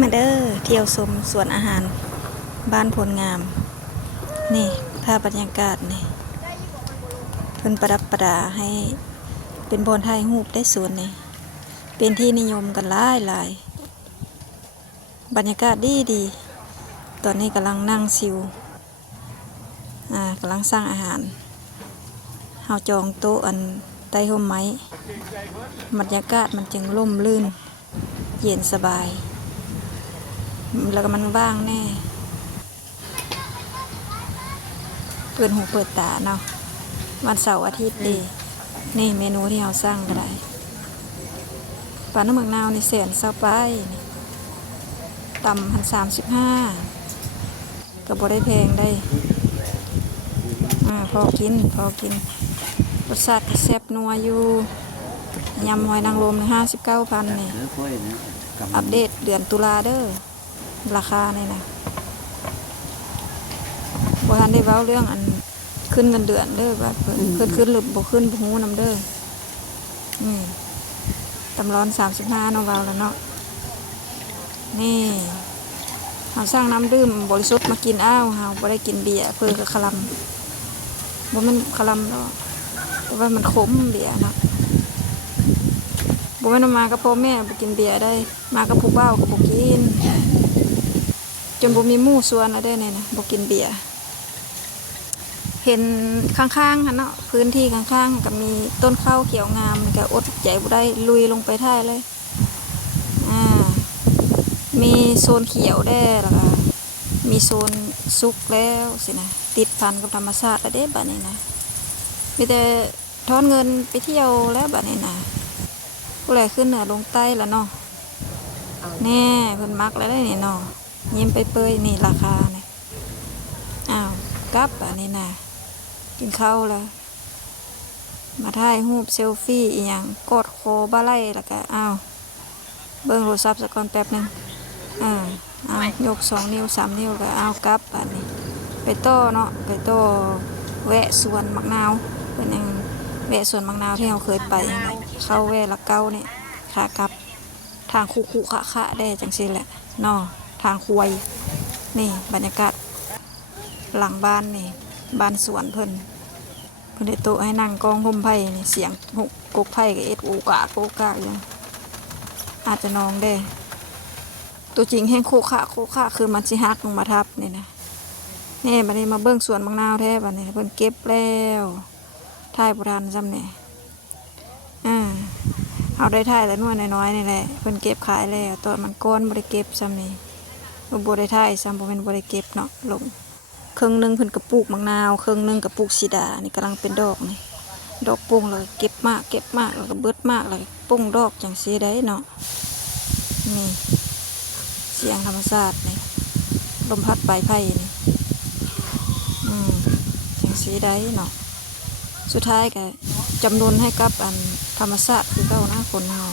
มาเด้อเที่ยวชมสวนอาหารบ้านพลงามนี่ภาพบรรยากาศนี่เพิ่นประดับประดาให้เป็นบอนถ่ายรูปได้สวนนี่เป็นที่นิยมกันหลายบรรยากาศดีตอนนี้กำลังนั่งชิวกำลังสร้างอาหารเฮาจองโต๊ะอันใต้ร่มไม้บรรยากาศมันจึงร่มรื่นเย็นสบายแล้วก็มันว่างแน่เปิดหูเปิดตาเนาะวันเสาร์อาทิตย์ดีนี่เมนูที่เราสร้างก็ได้ปลาน้ำหมึกนาวนี่120ไปตำ135ก็บ่ได้แพงได้พอกินรสชาติแซ่บนัวอยู่ยำหอยนางรม59,000นี่อัปเดตเดือนตุลาเด้อราคานี่นะบ่ทันได้เว้าเรื่องอันขึ้นเงินเดือนเด้อแบบขึ้นหรือบ่ขึ้นบ่ฮู้นำเด้อตำร้อน35เนาะเว้าแล้วเนาะนี่เฮาสร้างน้ำดื่มบริสุทธิ์มากินเฮาบ่ได้กินเบียร์เพิ่นก็คลำบ่แม่นคลำเนาะแต่ว่ามันขมเบียร์เนาะบ่แม่นมากับพ่อแม่บ่กินเบียร์ได้มากับผู้บ่าวก็บ่กินจนบ่มีหมู่ส่วนแล้วได้นี่นะบ่กินเบียร์เห็นข้างๆหั่นเนาะพื้นที่ข้างๆก็มีต้นข้าวเขียวงามก็อดใจบ่ได้ลุยลงไปท้ายเลยมีโซนเขียวได้แล้วก็มีโซนสุกแล้วสินะติดพันกับธรรมชาติแล้วเด้บัดนี้นะมีแต่ทอนเงินไปเที่ยวแล้วบัดนี้นะผู้ใดขึ้นเหนือลงใต้แล้วเนาะแน่เพิ่นมักแล้วได้นี่เนาะยิ้มไปเปยนี่ราคาเนี่ยกลับบัดนี้นะกินข้าวแล้วมาถ่ายรูปเซลฟี่อีหยังกดโคบ้าไล่แล้วก็เบิ่งโทรศัพท์สักก่อนแป๊บนึงยก2 นิ้ว3 นิ้วก็กลับบัดนี้ไปต่อเนาะไปต่อแวะสวนมะนาวเป็นยังแวะสวนมะนาวที่เราเคยไปเข้าแวะละเก้าเนี่ยขากลับทางคุคะได้จังซี่แหละเนาะทางคุยนี่บรรยากาศหลังบ้านนี่บ้านสวนเพิ่นได้โต๊ะให้นั่งกองห่มไผ่นี่เสียงกกไผ่กับโอกาอย่างอาจจะนองได้ตัวจริงแห้งโคคะคือมันสิฮักลงมาทับนี่นะนี่บัดนี้มาเบิ่งสวนมะนาวแท้บัดนี้เพิ่นเก็บแล้วถ่ายบ่ทันซ้ำนี่เอาได้ถ่ายแล้วน้อยน้อยนี่แหละเพิ่นเก็บขายแล้วตอนมันก้อนบ่ได้เก็บซ้ำนี่บ่ได้ถ่ายซ้ำบ่แม่นบ่ได้เก็บเนาะลงครึ่งนึงเพิ่นกระปุกมะนาวครึ่งนึงกระปุกสีดานี่กำลังเป็นดอกนี่ดอกปุ้งเลยเก็บมากแล้วก็เบิดมากเลยปุ้งดอกจังซี่ได้เนาะนี่เสียงธรรมชาตินี่ลมพัดใบไผ่นี่จังซี่ได้เนาะสุดท้ายก็จำนวนให้กับอันธรรมชาติคือเก่านะคนเฮา